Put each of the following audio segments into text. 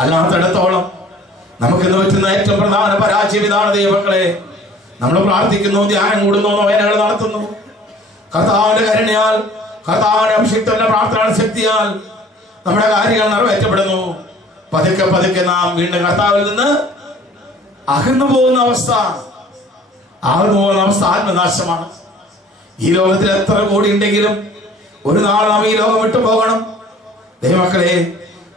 അല്ലാത്തിടത്തോളം നമുക്കിന്ന് പറ്റുന്ന ഏറ്റവും പ്രധാന പരാജയം ഇതാണ് ദൈവമക്കളെ. നമ്മൾ പ്രാർത്ഥിക്കുന്നു, ധ്യാനം കൂടുന്നു, നോയനകൾ നടത്തുന്നു. കർത്താവിന്റെ കരുണയാൽ, കർത്താവിന്റെ അഭിഷിക്തന്റെ പ്രാർത്ഥന ശക്തിയാൽ നമ്മുടെ കാര്യങ്ങൾ നിറവേറ്റപ്പെടുന്നു. പതുക്കെ പതുക്കെ നാം വീണ്ടും കർത്താവിൽ നിന്ന് അകന്നു പോകുന്ന അവസ്ഥ ആത്മനാശമാണ്. ഈ ലോകത്തിൽ എത്ര കോടി ഉണ്ടെങ്കിലും ഒരു നാൾ നാം ഈ ലോകം വിട്ടു പോകണം. ദൈവമക്കളെ,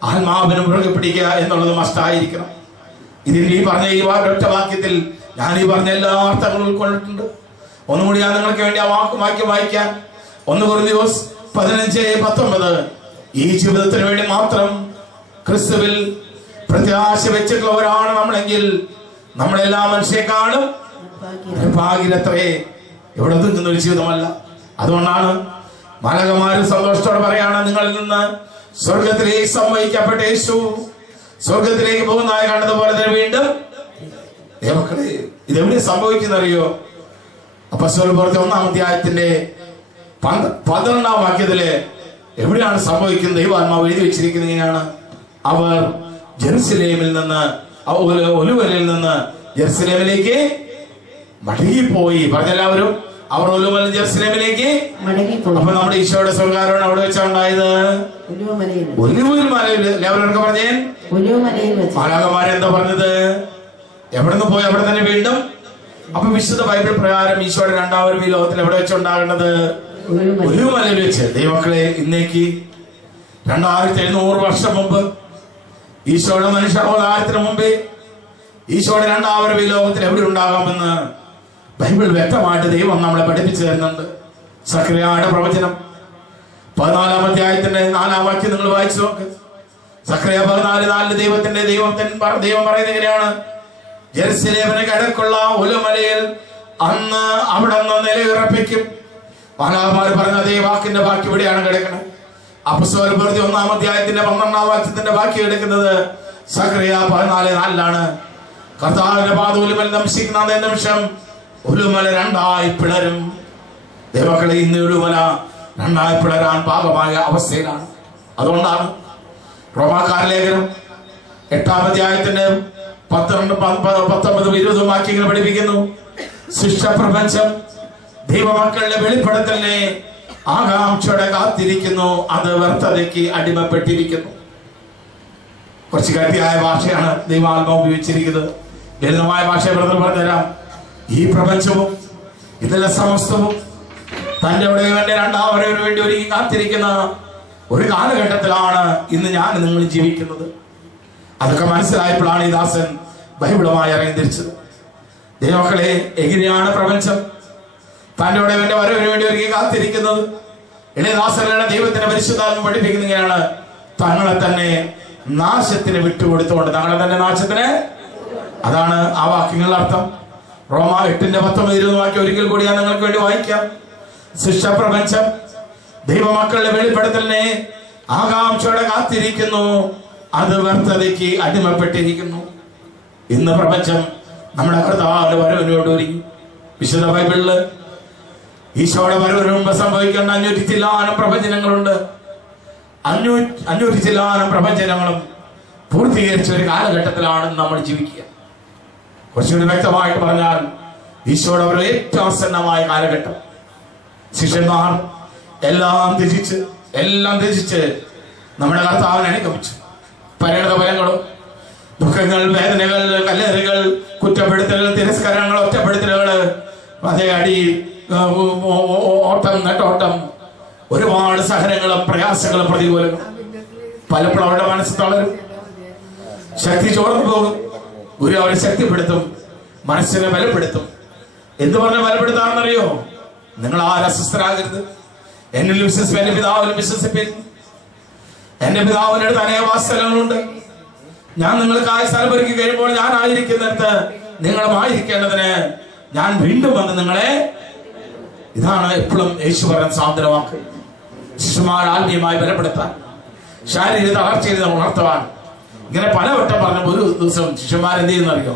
ആത്മാവിനെ മുറുകെ പിടിക്കുക എന്നുള്ളത് മസ്റ്റായിരിക്കണം. ഇതിൽ ഈ പറഞ്ഞ ഈ ഒറ്റ വാക്യത്തിൽ ഞാൻ ഈ പറഞ്ഞ എല്ലാ അർത്ഥങ്ങളും ഉൾക്കൊണ്ടിട്ടുണ്ട്. ഒന്നുകൂടി ഞാൻ നിങ്ങൾക്ക് വേണ്ടി ആ വാക്യം വായിക്കാൻ. 1 കൊരിന്ത്യർ 15:19. ഈ ജീവിതത്തിന് വേണ്ടി മാത്രം ക്രിസ്തുവിൽ പ്രത്യാശ വെച്ചിട്ടുള്ളവരാണ് നമ്മളെങ്കിൽ നമ്മളെല്ലാ മനുഷ്യരെക്കാളും ഭാഗ്യരത്രേ. എവിടെ നിൽക്കുന്ന ഒരു ജീവിതമല്ല. അതുകൊണ്ടാണ് മാലാഖമാരും സന്തോഷത്തോടെ പറയാണ്, നിങ്ങളിൽ നിന്ന് സ്വർഗത്തിലേക്ക് സംവഹിക്കപ്പെട്ട യേശു സ്വർഗത്തിലേക്ക് പോകുന്നതായി കണ്ടതുപോലെ തന്നെ വീണ്ടും. ദൈവമക്കളെ, ഇതെവിടെ സംഭവിക്കുന്നറിയോ? അപ്പോസ്തലരുടെ പ്രവൃത്തി 1-ാം അധ്യായത്തിന്റെ 12-ാം വാക്യത്തില് എവിടെയാണ് സംഭവിക്കുന്നത്? ദൈവാത്മാവ് എഴുതി വെച്ചിരിക്കുന്നത് ഇങ്ങനെയാണ്: അവർ ജെറുസലേമിൽ നിന്ന്, ഒലിവലിൽ നിന്ന് ജെറുസലേമിലേക്ക് മടങ്ങിപ്പോയി. പറഞ്ഞെല്ലാവരും, അവർ ഒലിവൽ ജെറുസലേമിലേക്ക് മടങ്ങിപ്പോയി. അപ്പൊ നമ്മുടെ ഈശോയുടെ സ്വർഗ്ഗാരോഹണം അവിടെ വെച്ചാണ് ഉണ്ടായത്. ഒലിവൽ മലയിൽ. എല്ലാവരും പറഞ്ഞേ, മാലാഖമാരെന്താ പറഞ്ഞത്? എവിടെ നിന്ന് പോയി അവിടെ തന്നെ വീണ്ടും. അപ്പൊ വിശുദ്ധ ബൈബിൾ പ്രകാരം ഈശോയുടെ രണ്ടാം വരവ് ഈ ലോകത്തിൽ എവിടെ വെച്ചുണ്ടാകേണ്ടത്? ഒലിവ് മലയിൽ വെച്ച്. ദൈവമക്കളെ, ഇന്നേക്ക് 2700 വർഷം മുമ്പ് ഈശോയുടെ മനുഷ്യാവതാരത്തിന് മുമ്പേ ഈശോയുടെ രണ്ടാം വരവ് ഈ ലോകത്തിൽ എവിടെ ഉണ്ടാകാമെന്ന് ബൈബിൾ വ്യക്തമായിട്ട് ദൈവം നമ്മളെ പഠിപ്പിച്ചു തരുന്നുണ്ട്. സഖറിയായുടെ പ്രവചനം 14-ാം അധ്യായത്തിന്റെ 4-ാം വാക്യം നിങ്ങൾ വായിച്ചു നോക്ക്. സഖറിയ 14:4 ദൈവം പറയുന്നത് എങ്ങനെയാണ്? ജെറുസലേമിന് കിഴക്കുള്ള ഒലിവുമലയിൽ അന്ന് അവിടെ നിന്ന് നിലയുറപ്പിക്കും. മാലാഖമാർ പറഞ്ഞ അതേ വാക്കിന്റെ ബാക്കി ഇവിടെയാണ് കിടക്കുന്നത്. അപ്പോസ്തലരുടെ പ്രവൃത്തി 1-ാം അധ്യായത്തിന്റെ 12-ാം വാക്യത്തിന്റെ ബാക്കി എടുക്കുന്നത് സഖറിയ 14:4 കർത്താവിന്റെ പാത ഒലിവുമല നമസ്കരിക്കുന്ന നിമിഷം ഒലിവുമല രണ്ടായി പിളരും. ദൈവമക്കളെ, ഇന്ന് ഒലിവുമല രണ്ടായി പിളരാൻ പാകമായ അവസ്ഥയിലാണ്. അതുകൊണ്ടാണ് റോമാക്കാരുടെ ലേഖനം 8-ാം അധ്യായത്തിന്റെ 19-20 വാക്യങ്ങൾ പഠിപ്പിക്കുന്നു: സൃഷ്ടപ്രപഞ്ചം ദൈവമക്കളുടെ വെളിപ്പെടുത്തലിനെ ആകാംക്ഷയോടെ കാത്തിരിക്കുന്നു, അത് വ്യർത്ഥതയ്ക്ക് അടിമപ്പെട്ടിരിക്കുന്നു. കുറച്ച് കട്ടിയായ ഭാഷയാണ് ദൈവാത്മാവ് ഉപയോഗിച്ചിരിക്കുന്നത്. ലളിതമായ ഭാഷ പറഞ്ഞുതരാം. ഈ പ്രപഞ്ചവും ഇതിലെ സമസ്തവും തന്റെ ഉടയവന്റെ രണ്ടാം വരവിന് വേണ്ടി ഒരുങ്ങി കാത്തിരിക്കുന്ന ഒരു കാലഘട്ടത്തിലാണ് ഇന്ന് ഞാൻ നിങ്ങൾ ജീവിക്കുന്നത്. അതൊക്കെ മനസ്സിലായപ്പോഴാണ് ഈ ദാസൻ ബൈബിളുമായി ഇറങ്ങി തിരിച്ചത്. ദൈവമക്കളെ, എങ്ങനെയാണ് പ്രപഞ്ചം തന്റെ ഉടയവന്റെ വരവിന് വേണ്ടി ഒരുങ്ങി കാത്തിരിക്കുന്നത്? ഇളയദാസനാണ് ദൈവത്തിന്റെ പരിശുദ്ധാത്മ പഠിപ്പിക്കുന്നതാണ്. തങ്ങളെ തന്നെ നാശത്തിന് വിട്ടുകൊടുത്തുകൊണ്ട്, തങ്ങളെ തന്നെ നാശത്തിന്. അതാണ് ആ വാക്യങ്ങളുടെ അർത്ഥം. റോമ 8:19-20 വാക്യം ഒരിക്കൽ കൂടി ഞാൻ നിങ്ങൾക്ക് വേണ്ടി വായിക്കാം. സൃഷ്ടപ്രപഞ്ചം ദൈവമക്കളുടെ വെളിപ്പെടുത്തലിനെ ആകാംക്ഷയോടെ കാത്തിരിക്കുന്നു, അത് വ്യർത്ഥതയ്ക്ക് അടിമപ്പെട്ടിരിക്കുന്നു. ഇന്ന് പ്രപഞ്ചം നമ്മുടെ കർത്താവിന്റെ വരവിനോട് ഒരുങ്ങി. വിശുദ്ധ ബൈബിളില് ഈശോയുടെ വരവിന് മുമ്പ് സംഭവിക്കേണ്ട 500 ചില്ലാനം പ്രവചനങ്ങളുണ്ട്. 500 ചില്ലാനം പ്രവചനങ്ങളും പൂർത്തീകരിച്ച ഒരു കാലഘട്ടത്തിലാണ് നമ്മൾ ജീവിക്കുക. കുറച്ചുകൂടി വ്യക്തമായിട്ട് പറഞ്ഞാൽ ഈശോയുടെ ഒരു ഏറ്റവും ആസന്നമായ കാലഘട്ടം. ശിഷ്യന്മാർ എല്ലാം ത്യജിച്ച് നമ്മുടെ കർത്താവിനെ അനുഗമിച്ചു. പരിണത ഫലങ്ങളും ദുഃഖങ്ങൾ, വേദനകൾ, കല്ലേറുകൾ, കുറ്റപ്പെടുത്തലുകൾ, തിരസ്കാരങ്ങൾ, ഒറ്റപ്പെടുത്തലുകൾ, അതേ അടി, ഓട്ടം, നെട്ടോട്ടം, ഒരുപാട് സഹനങ്ങളും പ്രയാസങ്ങളും പ്രതികൂലങ്ങളും. പലപ്പോഴും അവരുടെ മനസ്സ് തളരും, ശക്തി ചോർന്നു പോകും. ഗുരു അവരെ ശക്തിപ്പെടുത്തും, മനസ്സിനെ ബലപ്പെടുത്തും. എന്ത് പറഞ്ഞ ബലപ്പെടുത്താമെന്നറിയോ? നിങ്ങൾ ആരും അസ്വസ്ഥരാകരുത്. എന്നിൽ വിശ്വസിപ്പിൻ, എന്റെ പിതാവിലും വിശ്വസിപ്പിൻ. എന്റെ പിതാവിനടുത്ത് അനേക വാസസ്ഥലങ്ങളുണ്ട്. ഞാൻ നിങ്ങൾക്കായി സ്ഥലമൊരുക്കി കഴിയുമ്പോൾ ഞാൻ ആയിരിക്കുന്നിടത്ത് നിങ്ങളുമായിരിക്കേണ്ടതിന് ഞാൻ വീണ്ടും വന്ന് നിങ്ങളെ. ഇതാണ് എപ്പോഴും യേശു പറയുന്ന സാന്ത്വനവാക്ക്. ശിശുമാരെ ആത്മീയമായി ബലപ്പെടുത്താൻ, ശാരീരിക തളർച്ചയിൽ ഉണർത്തുവാൻ. ഇങ്ങനെ പലവട്ടം പറഞ്ഞപ്പോൾ ഒരു ദിവസം ശിഷ്യന്മാരെന്ത് ചെയ്യുന്നറിയോ?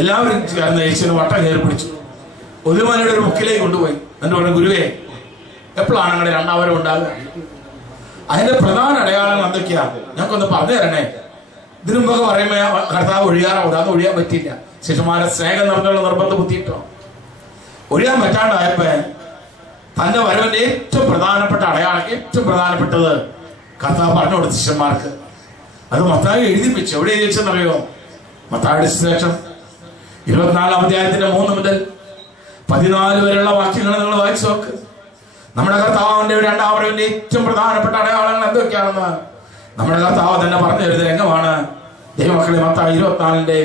എല്ലാവരും ചേർന്ന് യേശുവിന് വട്ടം കയറി പിടിച്ചു. ഒലിവുമലയുടെ ഒരു മുക്കിലേക്ക് കൊണ്ടുപോയി. എന്നിട്ട് പറഞ്ഞു, ഗുരുവേ, എപ്പോഴാണ് ഞങ്ങളുടെ രണ്ടാമരം ഉണ്ടാകുക? അതിന്റെ പ്രധാന അടയാളങ്ങൾ എന്തൊക്കെയാണ്? ഞങ്ങൾക്കൊന്ന് പറഞ്ഞു തരണേ. ഇതിനു മുമ്പൊക്കെ പറയുമ്പോ കർത്താവ് ഒഴിയാറാവും, അത് ഒഴിയാൻ പറ്റിയില്ല. ശിഷ്യന്മാരെ സ്നേഹം നിറഞ്ഞുള്ള നിർബന്ധം ബുദ്ധിയിട്ടോ ഒഴിയാൻ പറ്റാണ്ടായപ്പോ തന്റെ വരവിന്റെ ഏറ്റവും പ്രധാനപ്പെട്ട അടയാളം, ഏറ്റവും പ്രധാനപ്പെട്ടത് കർത്താവ് പറഞ്ഞു കൊടുത്ത ശിഷ്യന്മാർക്ക്. അത് മത്തായി എഴുതിപ്പിച്ചു. എവിടെ എഴുതി വെച്ചെന്നറിയോ? മത്തായിയുടെ സുവിശേഷം 24-ാം അധ്യായത്തിന്റെ 3 മുതൽ 14 വരെയുള്ള വാക്യങ്ങൾ നിങ്ങൾ വായിച്ചു നോക്ക്. നമ്മുടെ കർത്താവിന്റെ രണ്ടാം വരവിന്റെ ഏറ്റവും പ്രധാനപ്പെട്ട അടയാളങ്ങൾ എന്തൊക്കെയാണെന്ന് നമ്മുടെ കർത്താവ് തന്നെ പറഞ്ഞു തരുന്ന രംഗമാണ്. ദൈവമക്കളെ, മത്തായി 24-ന്റെ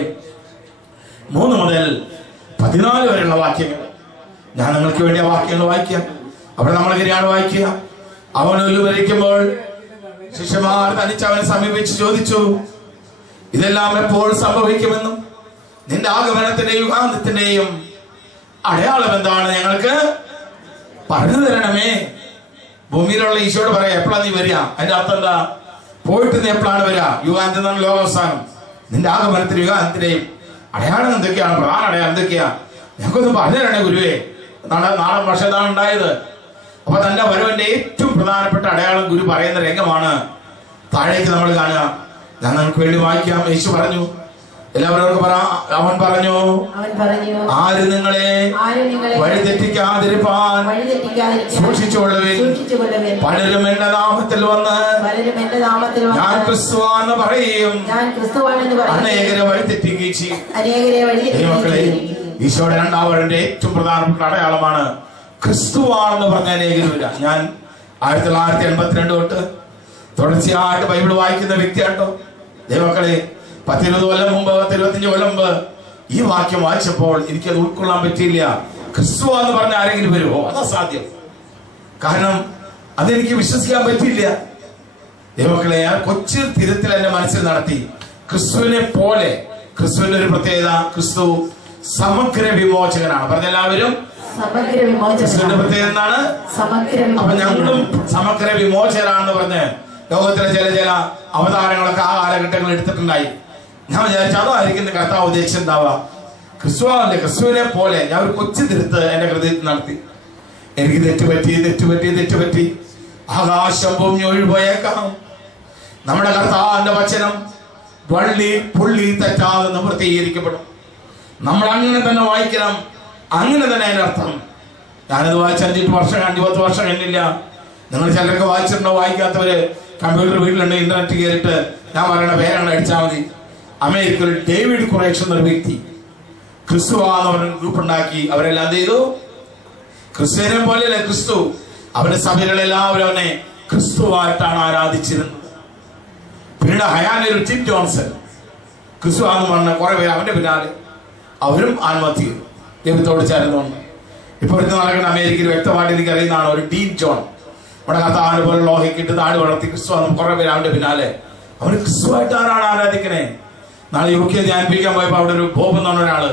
3 മുതൽ 14 വരെയുള്ള വാക്യങ്ങൾ ഞാൻ നിങ്ങൾക്ക് വേണ്ടി ആ വാക്യങ്ങൾ വായിക്കാം. അവിടെ നമ്മൾ ഇങ്ങനെയാണ് വായിക്കുക. അവൻ ഉല്ലുവരിക്കുമ്പോൾ ശിഷ്യന്മാർ തനിച്ച് അവനെ സമീപിച്ച് ചോദിച്ചു, ഇതെല്ലാം എപ്പോൾ സംഭവിക്കുമെന്നും നിന്റെ ആഗമനത്തിന്റെയും യുഗാന്തത്തിന്റെയും അടയാളം എന്താണ് ഞങ്ങൾക്ക് പറഞ്ഞു തരണമേ. ഭൂമിയിലുള്ള ഈശോയോട് പറയാം, എപ്പോഴാ നീ വരിക? അതിന്റെ അർത്ഥം എന്താ? പോയിട്ട് നീ എപ്പോഴാണ് വരിക? യുഗാന്തം എന്നാണ് ലോകാവസാനം. നിന്റെ ആഗമനത്തിന് യുഗാന്തത്തിന്റെയും അടയാളം എന്തൊക്കെയാണ്? പ്രധാന അടയാളം എന്തൊക്കെയാ? ഞങ്ങൾക്കൊന്ന് പറഞ്ഞു തരണേ ഗുരുവേ. നാടൻ ഭാഷ ഇതാണ് ഉണ്ടായത്. അപ്പൊ തന്റെ വരവിന്റെ ഏറ്റവും പ്രധാനപ്പെട്ട അടയാളം ഗുരു പറയുന്ന രംഗമാണ്. താഴേക്ക് നമ്മൾ കാണുക. ഞാൻ നമുക്ക് വേണ്ടി വായിക്കാം. യേശു പറഞ്ഞു, എല്ലാവരും പറ. അവൻ പറഞ്ഞു, ആര് നിങ്ങളെ വഴിതെറ്റിക്കാതിരിപ്പാൻ സൂക്ഷിച്ചുകൊള്ളുവിൻ. പലരും എന്റെ നാമത്തിൽ വന്ന് ഞാൻ ക്രിസ്തുവാന്ന് പറയും, അനേകരെ വഴിതെറ്റിക്കുകയും ചെയ്യും. മക്കളെ, ഈശോയുടെ രണ്ടാം വരവിന്റെ ഏറ്റവും പ്രധാനപ്പെട്ട അടയാളമാണ് ക്രിസ്തുവാണെന്ന് പറഞ്ഞ അനേകരുമില്ല. ഞാൻ 1982 തൊട്ട് തുടർച്ചയായിട്ട് ബൈബിൾ വായിക്കുന്ന വ്യക്തിയാട്ടോ. ദൈവമക്കളെ, 10-20 കൊല്ലം മുമ്പ്, 10-25 കൊല്ലം മുമ്പ് ഈ വാക്യം വായിച്ചപ്പോൾ എനിക്കത് ഉൾക്കൊള്ളാൻ പറ്റിയില്ല. ക്രിസ്തു എന്ന് പറഞ്ഞ ആരെങ്കിലും വരുമോ? അതാ സാധ്യം. കാരണം അതെനിക്ക് വിശ്വസിക്കാൻ പറ്റിയില്ല. ദൈവമക്കളെ, ഞാൻ കൊച്ചു തിരുത്തിൽ എന്റെ മനസ്സിൽ നടത്തി. ക്രിസ്തുവിനെ പോലെ, ക്രിസ്തുവിന്റെ ഒരു പ്രത്യേകത, ക്രിസ്തു സമഗ്ര വിമോചകനാണ്. പറഞ്ഞെല്ലാവരും ക്രിസ്തുവിന്റെ പ്രത്യേകത എന്താണ്? അപ്പൊ ഞങ്ങളും സമഗ്ര വിമോചകനാണെന്ന് പറഞ്ഞ് ലോകത്തിലെ ചില അവതാരങ്ങളൊക്കെ ആ കാലഘട്ടങ്ങളിൽ എടുത്തിട്ടുണ്ടായി. ഞാൻ വിചാരിച്ചു അതായിരിക്കും കർത്താവ് ഉദ്ദേശിച്ചിട്ടുണ്ടാവുക. ക്രിസ്തുവല്ലേ, ക്രിസ്തുവിനെ പോലെ. ഞാൻ ഒരു കൊച്ചു തിരുത്ത് എന്റെ ഹൃദയത്തിൽ നടത്തി. എനിക്ക് തെറ്റുപറ്റി. ആകാശം ഭൂമി ഒഴിപോയേക്കാം. നമ്മുടെ കർത്താവിന്റെ വചനം വള്ളി പുള്ളി തെറ്റാതെ നിവൃത്തീകരിക്കപ്പെടും. നമ്മൾ അങ്ങനെ തന്നെ വായിക്കണം. അങ്ങനെ തന്നെ അതിന്റെ അർത്ഥം. ഞാനത് വായിച്ച് 5 വർഷം 10 വർഷം കഴിഞ്ഞില്ല. നിങ്ങൾ ചിലരൊക്കെ വായിച്ചിട്ടുണ്ടോ? വായിക്കാത്തവര് കമ്പ്യൂട്ടർ വീട്ടിലുണ്ട്, ഇന്റർനെറ്റ് കയറിയിട്ട് ഞാൻ പറയുന്ന പേരാണ് അടിച്ചാൽ മതി. അമേരിക്കയിൽ ഡേവിഡ് ഖുറേഷ് എന്നൊരു വ്യക്തി ക്രിസ്തുവാന്ന് പറഞ്ഞ ഗ്രൂപ്പ് ഉണ്ടാക്കി. അവരെല്ലാം എന്ത് ചെയ്തു? ക്രിസ്തുവിനെ പോലെയല്ലേ ക്രിസ്തു. അവരുടെ സഭകളെല്ലാവരും അവനെ ക്രിസ്തുവായിട്ടാണ് ആരാധിച്ചിരുന്നത്. പിന്നീട് ഹയാനൊരു ടിം ജോൺസൺ ക്രിസ്തുവാന്ന് പറഞ്ഞ കുറെ പേര് അവന്റെ പിന്നാലെ അവരും ആത്മഹത്യ ചെയ്തു, ദൈവത്തോട് ചേർന്നുകൊണ്ട്. ഇപ്പൊ ഇന്ന് നടക്കുന്ന അമേരിക്കയിൽ വ്യക്തമായിട്ട് എനിക്ക് അറിയുന്നതാണ് ഒരു ഡീൻ ജോൺ. നമ്മുടെ കർത്താവിനെ പോലെ ലോഹിക്കിട്ട് താടി വളർത്തി ക്രിസ്തു കുറെ പേര് അവന്റെ പിന്നാലെ. അവര് ക്രിസ്തുവായിട്ട് ആരാണ് ആരാധിക്കണേ? നാളെ UK ധ്യാനിപ്പിക്കാൻ പോയപ്പോ അവിടെ ഒരു ബോബ് എന്ന് പറഞ്ഞ ഒരാള്,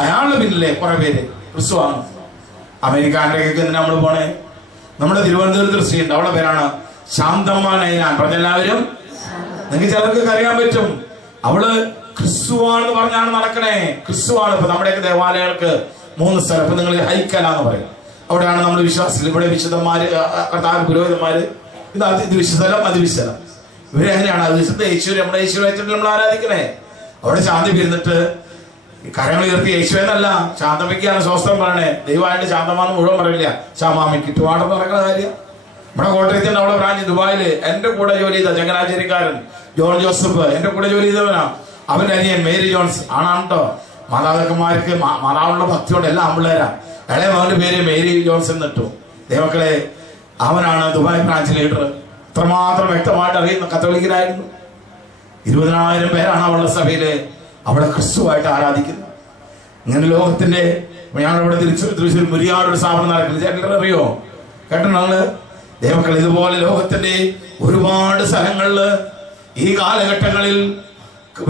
അയാളുടെ പിന്നിലെ കുറെ പേര് ക്രിസ്തുവാണ്. അമേരിക്കാനിലേക്കൊക്കെ എന്തിനാ നമ്മൾ പോണേ? നമ്മുടെ തിരുവനന്തപുരത്ത് സ്ത്രീ ഉണ്ട്, അവളുടെ പേരാണ് ശാന്തമ്മ നൈനാൻ. പറഞ്ഞെല്ലാവരും നിങ്ങൾക്ക് ചിലർക്കൊക്കെ അറിയാൻ പറ്റും. അവള് ക്രിസ്തുവാണെന്ന് പറഞ്ഞാണ് നടക്കണേ. ക്രിസ്തുവാണ്. ഇപ്പൊ നമ്മുടെയൊക്കെ ദേവാലയങ്ങൾക്ക് 3 സ്ഥലം. ഇപ്പൊ നിങ്ങൾ ഹൈക്കല എന്ന് പറയും, അവിടെയാണ് നമ്മൾ വിശ്വാസികൾ. ഇവിടെ വിശുദ്ധന്മാര്, കർത്താവ് പുരോഹിതന്മാര്. ഇത് വിശുദ്ധലം, അത് വിശുദ്ധലം. ഇവരെ എങ്ങനെയാണ്? അത് വിശുദ്ധ യേശു, നമ്മുടെ യേശുവായിട്ട് നമ്മൾ ആരാധിക്കണേ. അവിടെ ശാന്തി പിരിന്നിട്ട് കരങ്ങൾ ഉയർത്തി യേശു എന്നല്ല ശാന്തമ്മയ്ക്കാണ് സ്വസ്ഥം പറയണേ. ദൈവമായിട്ട് ശാന്തമാണെന്ന് മുഴുവൻ പറയില്ല. ശാമാമയ്ക്ക് ഇട്ടുപാടെന്ന് നടക്കുന്ന കാര്യം. നമ്മുടെ കോട്ടയത്തിന്റെ അവിടെ ബ്രാഞ്ച് ദുബായില് എന്റെ കൂടെ ജോലി ചെയ്ത ചങ്ങനാശ്ശേരിക്കാരൻ ജോൺ ജോസഫ് എന്റെ കൂടെ ജോലി ചെയ്തവനാ. അവന്റെ അനിയൻ മേരി ജോൺസ് ആണാട്ടോ. മാതാപിതാക്കന്മാർക്ക് മാതാവിനുള്ള ഭക്തിയോടെ എല്ലാം ആമ്പിള്ളേരാ. ഇളയ മകന്റെ പേര് മേരി ജോൺസൺ എന്നിട്ടു. ദൈവമക്കളെ, അവനാണ് ദുബായ് ബ്രാഞ്ച് ലീഡർ. അത്രമാത്രം വ്യക്തമായിട്ട് അറിയുന്ന കത്തോലിക്കനായിരുന്നു. 20,000 പേരാണ് അവളുടെ സഭയില് അവിടെ ക്രിസ്തുവായിട്ട് ആരാധിക്കുന്നത്. ഇങ്ങനെ ലോകത്തിന്റെ, ഞാനിവിടെ തൃശ്ശൂർ മുരിയാടൊരു സ്ഥാപനം നടക്കുന്നത് ചേട്ടൻ അറിയോ? കേട്ടോ ഞങ്ങള്? ദൈവമക്കൾ, ഇതുപോലെ ലോകത്തിന്റെ ഒരുപാട് സ്ഥലങ്ങളില് ഈ കാലഘട്ടങ്ങളിൽ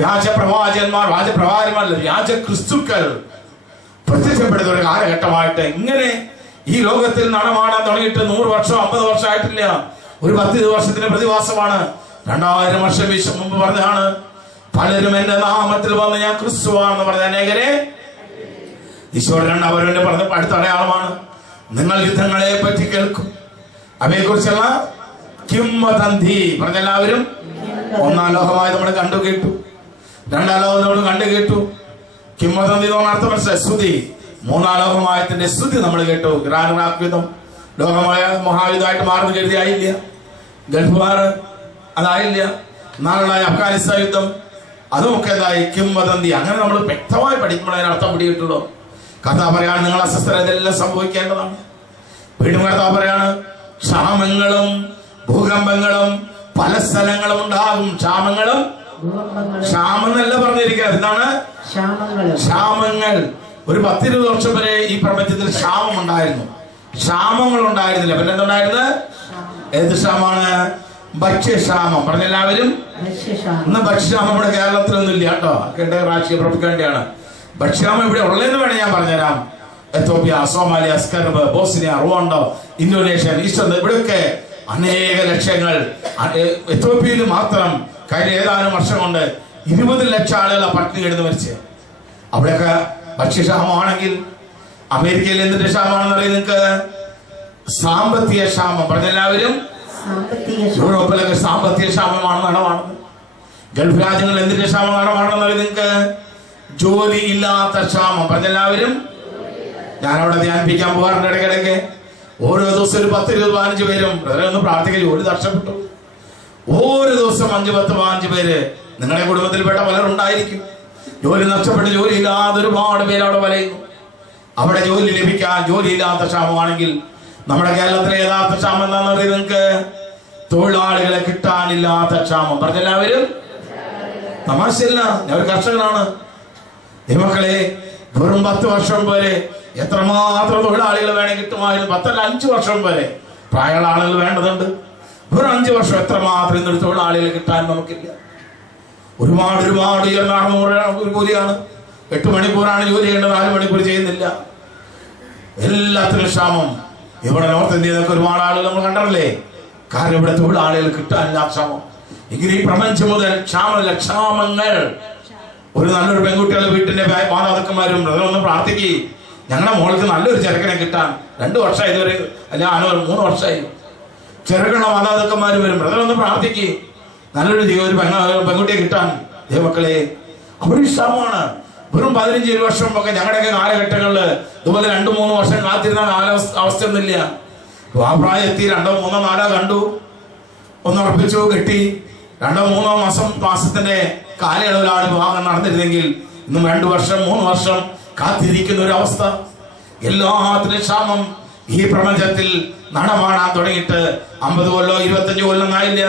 വ്യാജപ്രവാചകന്മാരല്ല, വ്യാജ ക്രിസ്തുക്കൾ പ്രത്യക്ഷപ്പെടുന്ന ഒരു കാലഘട്ടമായിട്ട് ഇങ്ങനെ ഈ ലോകത്തിൽ നടമാടാൻ തുടങ്ങിയിട്ട് 100 വർഷം 50 വർഷം ആയിട്ടില്ല. ഒരു 10 വർഷത്തിന്റെ പ്രതിഭാസമാണ്. 2000 വർഷം മുമ്പ് പറഞ്ഞതാണ്, പലരും എന്റെ നാമത്തിൽ വന്ന് ഞാൻ ക്രിസ്തുവാണെന്ന് പറഞ്ഞ അനേകരെ ഈശോയുടെ രണ്ടാം വരവിന്റെ പറഞ്ഞ അടുത്ത അടയാളമാണ്. നിങ്ങൾ യുദ്ധങ്ങളെ പറ്റി കേൾക്കും, അവയെ കുറിച്ചുള്ള കിംവദന്തി പറഞ്ഞെല്ലാവരും ഒന്നാം ലോകമായി നമ്മൾ കണ്ടു കേട്ടു, രണ്ടാം ലോകം നമ്മൾ കണ്ടു കേട്ടു. കിംവദന്തി എന്ന് പറഞ്ഞ അർത്ഥം മനസ്സിലായി, സ്തുതി. മൂന്നാം ലോകമായതിന്റെ സ്തുതി നമ്മൾ കേട്ടു. ഇറാൻ യുദ്ധം ലോകമായ മഹായുദ്ധമായിട്ട് മാറുന്ന കരുതിയായില്ല. ഗൾഫ് വാർ അതായില്ല. നാളുള്ള അഫ്ഗാനിസ്ഥാൻ യുദ്ധം അതുമൊക്കെ എന്തായി, കിംവദന്തി. അങ്ങനെ നമ്മൾ വ്യക്തമായി പഠിക്കുമ്പോൾ അതിന് അർത്ഥം പിടികിട്ടുള്ളൂ. കഥ പറയാണ് നിങ്ങൾ അസ്വസ്ഥത ഇതെല്ലാം സംഭവിക്കേണ്ടതാണ്. വീണ്ടും കഥ പറയാണ് ക്ഷാമങ്ങളും ഭൂകമ്പങ്ങളും പല സ്ഥലങ്ങളും ഉണ്ടാകും. ക്ഷാമങ്ങളും, ക്ഷാമം എന്നല്ല പറഞ്ഞിരിക്കുന്നത്, എന്താണ് ക്ഷാമങ്ങൾ. ഒരു 10-20 വർഷം വരെ ഈ പ്രപഞ്ചത്തിൽ ക്ഷാമം ഉണ്ടായിരുന്നു, ക്ഷാമങ്ങൾ ഉണ്ടായിരുന്നില്ല. പിന്നെ എന്തുണ്ടായിരുന്നു? ഏത് ക്ഷാമാണ്? ഭക്ഷ്യക്ഷാമം. പറഞ്ഞെല്ലാവരും ഇന്ന് ഭക്ഷ്യക്ഷാമം നമ്മുടെ കേരളത്തിലൊന്നും ഇല്ല കേട്ടോ. കേട്ട രാഷ്ട്രീയ പ്രവർത്തിക്കേണ്ടതാണ്. ഭക്ഷ്യക്ഷാമം ഇവിടെ ഉള്ളതെന്ന് വേണേ ഞാൻ പറഞ്ഞുതരാം. എത്യോപ്യ, സോമാലിയ, സ്കർബ്, ബോസ്നിയ, റുവാണ്ട, ഇന്തോനേഷ്യ, ഈസ്റ്റർ, ഇവിടെയൊക്കെ അനേക ലക്ഷങ്ങൾ. എത്യോപ്യയിൽ മാത്രം കഴിഞ്ഞ ഏതാനും വർഷം കൊണ്ട് 20 ലക്ഷം ആളുകൾ പട്ടിണി കിടന്ന് മരിച്ച്. അവിടെയൊക്കെ ഭക്ഷ്യക്ഷാമമാണെങ്കിൽ അമേരിക്കയിൽ എന്തിന്റെ ക്ഷാമമാണെന്ന് അറിയാം നിങ്ങൾക്ക്? സാമ്പത്തിക ക്ഷാമം. പറഞ്ഞെല്ലാവരും യൂറോപ്പിലൊക്കെ സാമ്പത്തിക ക്ഷാമമാണ് നടമാണെന്ന്. ഗൾഫ് രാജ്യങ്ങൾ എന്തിന്റെ ക്ഷാമം നടമാണെന്ന് അറിയാം നിങ്ങൾക്ക്? ജോലി ഇല്ലാത്ത ക്ഷാമം. പറഞ്ഞെല്ലാവരും. ഞാനവിടെ ധ്യാനിപ്പിക്കാൻ പോകാറുണ്ട് ഇടയ്ക്കിടയ്ക്ക്. ഓരോ ദിവസം ഒരു 10-20-15 പേരും ഒന്ന് പ്രാർത്ഥിക്കാൻ ജോലി നഷ്ടപ്പെട്ടു. ഓരോ ദിവസം 5-10-15 പേര് നിങ്ങളുടെ കുടുംബത്തിൽപ്പെട്ട പലരുണ്ടായിരിക്കും. ജോലി നഷ്ടപ്പെട്ട് ജോലി ഇല്ലാതെ ഒരുപാട് പേര് അവിടെ വലയുന്നു. അവിടെ ജോലി ലഭിക്കാൻ ജോലിയില്ലാത്ത ക്ഷാമമാണെങ്കിൽ നമ്മുടെ കേരളത്തിലെ യഥാർത്ഥ ക്ഷാമം എന്താണെന്ന് അറിയാം നിങ്ങൾക്ക്? തൊഴിലാളികളെ കിട്ടാനില്ലാത്ത ക്ഷാമം. പറഞ്ഞെല്ലാവരും. തമാശയില്ല, ഞാൻ ഒരു കർഷകനാണ്. മക്കളെ, വെറും 10 വർഷം വരെ എത്രമാത്രം തൊഴിലാളികൾ വേണേ കിട്ടുമായിരുന്നു. 10 അല്ല 5 വർഷം വരെ പ്രായമുള്ള ആളുകൾ വേണ്ടതുണ്ട്. വെറും 5 വർഷം എത്രമാത്രം ഇന്നൊരു തൊഴിലാളികളെ കിട്ടാൻ നമുക്കില്ല. ഒരുപാട് ഉയർന്ന കൂലിയാണ്. 8 മണിക്കൂറാണ് ജോലി ചെയ്യേണ്ടത്, 4 മണിക്കൂർ ചെയ്യുന്നില്ല. എല്ലാത്തിനും ക്ഷാമം. ഇവിടെ നോർത്ത് ഇന്ത്യയിലൊക്കെ ഒരുപാട് ആളുകൾ നമ്മൾ കണ്ടല്ലേ. കാരണം ഇവിടെ തൊഴിലാളികൾ കിട്ടാനില്ല, ക്ഷാമം. ഇങ്ങനെ ഈ പ്രപഞ്ചം മുതൽ ക്ഷാമങ്ങൾ. ഒരു നല്ലൊരു പെൺകുട്ടികളുടെ വീട്ടിന്റെ മാതാപിതാക്കന്മാരും ഒന്ന് പ്രാർത്ഥിക്കുക, ഞങ്ങളുടെ മോൾക്ക് നല്ലൊരു ചെറുക്കനെ കിട്ടാൻ. 2 വർഷമായി ഇതുവരെ, അല്ല 3 വർഷമായി. ചെറുക്കണ മാതാപിതാക്കന്മാർ വരും, ബ്രദറൊന്ന് പ്രാർത്ഥിക്കുക, നല്ലൊരു ഒരു പെൺകുട്ടിയെ കിട്ടാൻ. ദൈവമക്കളെ, അവിടെ ക്ഷാമമാണ്. വെറും 15-20 വർഷം ഒക്കെ ഞങ്ങളുടെയൊക്കെ കാലഘട്ടങ്ങളിൽ ഇതുപോലെ 2-3 വർഷം കാത്തിരുന്ന അവസ്ഥയൊന്നുമില്ല. ആ പ്രായത്തിൽ 2-3-4 കണ്ടു, ഒന്ന് ഉറപ്പിച്ചു, കെട്ടി 2-3 മാസത്തിന്റെ കാലയളവിലാണ് വിവാഹം നടന്നിരുന്നെങ്കിൽ ഇന്നും 2 വർഷം 3 വർഷം കാത്തിരിക്കുന്ന ഒരു അവസ്ഥ. എല്ലാത്തിനും ക്ഷാമം. ഈ പ്രപഞ്ചത്തിൽ നടമാടാൻ തുടങ്ങിയിട്ട് 50 കൊല്ലോ 25 കൊല്ലം ആയില്ല.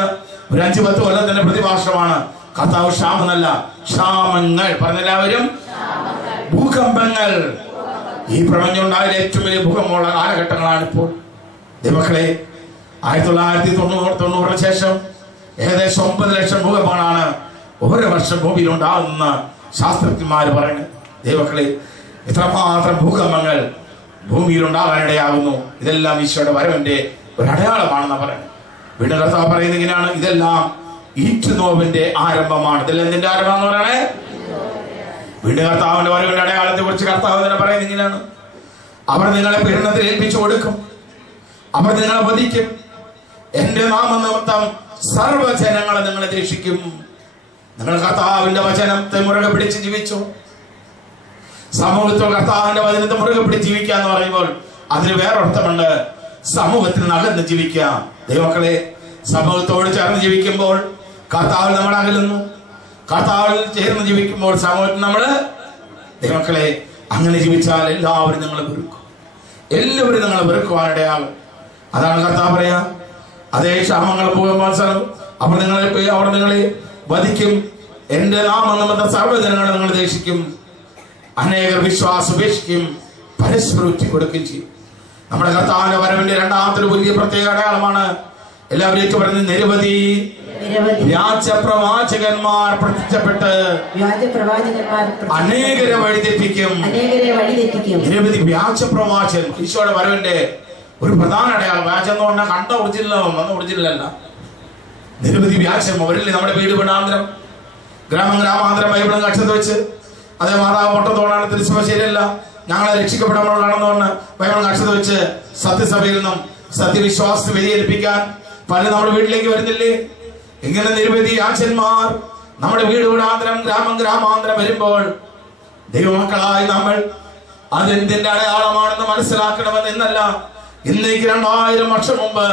ഒരു 5-10 കൊല്ലത്തിന്റെ പ്രതിഭാഷമാണ്. കർത്താവ് ക്ഷാമെന്നല്ല, ക്ഷാമങ്ങൾ. പറഞ്ഞെല്ലാവരും. ഭൂകമ്പങ്ങൾ. ഈ പ്രപഞ്ചം ഉണ്ടായാലും ഏറ്റവും വലിയ ഭൂകമ്പമുള്ള കാലഘട്ടങ്ങളാണ് ഇപ്പോൾ. ദൈവമക്കളെ, 1990 ശേഷം ഏകദേശം 9 ലക്ഷം ഭൂകമ്പങ്ങളാണ് ഓരോ വർഷം ഭൂമിയിൽ ഉണ്ടാകുന്ന ശാസ്ത്രജ്ഞന്മാർ പറയുന്നത്. ദൈവമക്കളെ, എത്രമാത്രം ഭൂകമ്പങ്ങൾ ഭൂമിയിൽ ഉണ്ടാകാനിടയാകുന്നു. ഇതെല്ലാം ഈശോയുടെ വരവിന്റെ ഒരു അടയാളമാണെന്ന് പറയുന്നത്. വീണ്ടും കർത്താവ് പറയുന്നത് ഇങ്ങനെയാണ്, ഇതെല്ലാം ഈറ്റുനോവിന്റെ ആരംഭമാണ്. ഇതെല്ലാം എന്തിന്റെ ആരംഭം എന്ന് പറയണേ? വീണ്ടും കർത്താവിന്റെ വരവിന്റെ അടയാളത്തെ കുറിച്ച് കർത്താവ് തന്നെ പറയുന്നത് ഇങ്ങനെയാണ്, അവർ നിങ്ങളെ പീഡനത്തിൽ ഏൽപ്പിച്ചു കൊടുക്കും, അവർ നിങ്ങളെ വധിക്കും, എന്റെ നാമനിമിത്തം സർവ്വജനങ്ങളെ നിങ്ങളെ ദ്വേഷിക്കും. നിങ്ങൾ കർത്താവിന്റെ വചനത്തെ മുറുകെ പിടിച്ച് ജീവിച്ചു. സമൂഹത്തിൽ കർത്താവിന്റെ വചനത്തെ മുറുകെ പിടിച്ച് ജീവിക്കുക എന്ന് പറയുമ്പോൾ അതിന് വേറൊരുത്തമുണ്ട്, സമൂഹത്തിൽ നിന്ന് അകന്ന് ജീവിക്കുക. ദൈവമക്കളെ, സമൂഹത്തോട് ചേർന്ന് ജീവിക്കുമ്പോൾ കർത്താവിൽ നമ്മൾ അകലുന്നു. കർത്താവിൽ ചേർന്ന് ജീവിക്കുമ്പോൾ സമൂഹത്തിൽ നമ്മള്, ദൈവമക്കളെ, അങ്ങനെ ജീവിച്ചാൽ എല്ലാവരും നിങ്ങളെ വെറുക്കും. എല്ലാവരും നിങ്ങളെ വെറുക്കുവാനിടയാകും. അതാണ് കർത്താവ് പറയാ, അതേ ക്ഷാമങ്ങൾ പോകുമ്പോൾ അവർ നിങ്ങളെ വധിക്കും, എന്റെ നാമനിമിത്തം സർവ്വജനങ്ങളെ നിങ്ങൾ ദേഷിക്കും, അനേകർ വിശ്വാസം ഉപേക്ഷിക്കും, പരസ്പരം ഒറ്റിക്കൊടുക്കുകയും ചെയ്യും. നമ്മുടെ കർത്താവിന്റെ വരവിന്റെ രണ്ടാമത്തെ വലിയ പ്രത്യേക അടയാളമാണ്. എല്ലാവരും ഏറ്റു പറഞ്ഞ്, നിരവധി വ്യാജപ്രവാചകന്മാർ പ്രത്യക്ഷപ്പെട്ട് അനേകരെ വഴിതെറ്റിക്കും. നിരവധി വ്യാജപ്രവാചകൻ ഈശോയുടെ വരവിന്റെ ഒരു പ്രധാന അടയാളം. വ്യാജം എന്ന് പറഞ്ഞാൽ കണ്ട ഒറിജിനൽ അല്ല. നിരവധി വ്യാജം. അവരില്ലേ നമ്മുടെ വീട് വീടാന്തരം, ഗ്രാമാന്തരം ബൈബിളും കക്ഷത്ത് വെച്ച്, അതേ മാതാവ് പൊട്ടത്തോടാണ്, തിരിച്ചുവ ശരിയല്ല, ഞങ്ങളെ രക്ഷിക്കപ്പെടാനുള്ളതാണെന്ന് പറഞ്ഞ് ബൈബിളും കക്ഷത്ത് വെച്ച് സത്യസഭയിൽ നിന്നും സത്യവിശ്വാസത്തെ വ്യതിചലിപ്പിക്കാൻ പല നമ്മുടെ വീട്ടിലേക്ക് വരുന്നില്ലേ? ഇങ്ങനെ നിരവധി യാചന്മാർ നമ്മുടെ വീട് വീടാന്തരം ഗ്രാമാന്തരം വരുമ്പോൾ ദൈവമക്കളായി നമ്മൾ അതെന്തിന്റെ അടയാളമാണെന്ന് മനസ്സിലാക്കണമെന്ന് എന്നല്ല, ഇന്നേക്ക് 2000 വർഷം മുമ്പ്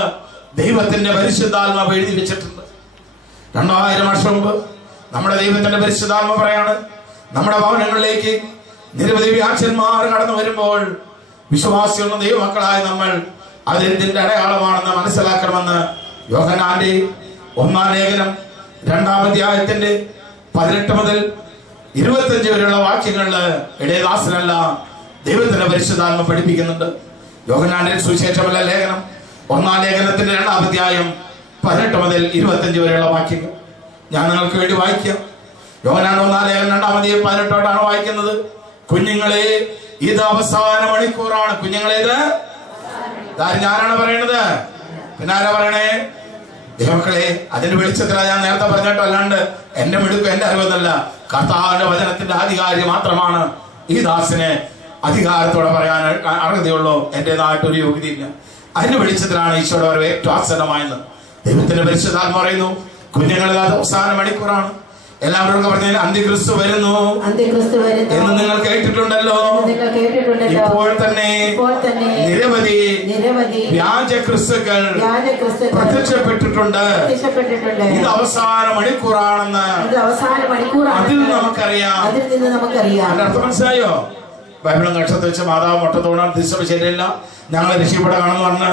ദൈവത്തിന്റെ പരിശുദ്ധാത്മാവ് എഴുതി വെച്ചിട്ടുണ്ട്. 2000 വർഷം മുമ്പ് നമ്മുടെ ദൈവത്തിന്റെ പരിശുദ്ധാത്മ പറയാണ്, നമ്മുടെ ഭവനങ്ങളിലേക്ക് നിരവധി വ്യാജന്മാർ കടന്നു വരുമ്പോൾ വിശ്വാസികളുടെ ദൈവമക്കളായ നമ്മൾ അതെന്തിന്റെ അടയാളമാണെന്ന് മനസ്സിലാക്കണമെന്ന് യോഹന്നാന്റെ 1-ാം ലേഖനം 2-ാം അധ്യായത്തിന്റെ 18 മുതൽ 25 വരെയുള്ള വാക്യങ്ങളില് ഇടയദാസനല്ല ദൈവത്തിന്റെ പരിശുദ്ധാത്മ പഠിപ്പിക്കുന്നുണ്ട്. യോഹന്നാന്റെ സുവിശേഷമല്ല ലേഖനം 1-ാം ലേഖനത്തിന്റെ 2-ാം അധ്യായം 18 മുതൽ 25 വരെയുള്ള വാക്യങ്ങൾ ഞാൻ നിങ്ങൾക്ക് വേണ്ടി വായിക്കാം. യോഹന്നാൻ 1-ാം ലേഖനം 2-ാം അധ്യായം 18 വായിക്കുന്നത്. കുഞ്ഞുങ്ങളെ, ഇത് അവസാന മണിക്കൂറാണ്. കുഞ്ഞുങ്ങളേത് ഞാനാണ് പറയണത്, പിന്നെ ആരാ പറയണേ? ദൈവമക്കളെ, അതിന്റെ വെളിച്ചത്തിലാണ് ഞാൻ നേരത്തെ പറഞ്ഞിട്ടോ, അല്ലാണ്ട് എന്റെ മിടുക്കും എന്റെ അറിവെന്നല്ല. കർത്താവിന്റെ വചനത്തിന്റെ അധികാരി മാത്രമാണ് ഈ ദാസിനെ അധികാരത്തോടെ പറയാൻ അർഹതയുള്ളൂ. എന്റേതായിട്ടൊരു യോഗ്യതയില്ല. അതിന്റെ വെളിച്ചത്തിലാണ് ഈശോയുടെ വരവ് ഏറ്റവും ആസന്നമായെന്ന് ദൈവത്തിന്റെ പരിശുദ്ധാത്മ പറയുന്നു. കുഞ്ഞുങ്ങളെ, അത് അവസാന മണിക്കൂറാണ്. എല്ലാവരും പറഞ്ഞാൽ അന്ത്യക്രിസ്തു വരുന്നു എന്ന് നിങ്ങൾ കേട്ടിട്ടുണ്ടല്ലോ. ഇപ്പോൾ തന്നെ നിരവധി വ്യാജ ക്രിസ്തുക്കൾ പ്രത്യക്ഷപ്പെട്ടിട്ടുണ്ട്. ഇത് അവസാന മണിക്കൂറാണെന്ന് അതിൽ നമുക്കറിയാം. അതിന്റെ അർത്ഥം മനസ്സിലായോ? ബൈബിളും കക്ഷത്ത് വെച്ച് മാതാവ് മുട്ടത്തോടാൻ ദിശ ശരിയല്ല, ഞങ്ങളെ രക്ഷപ്പെടാണെന്ന് പറഞ്ഞ്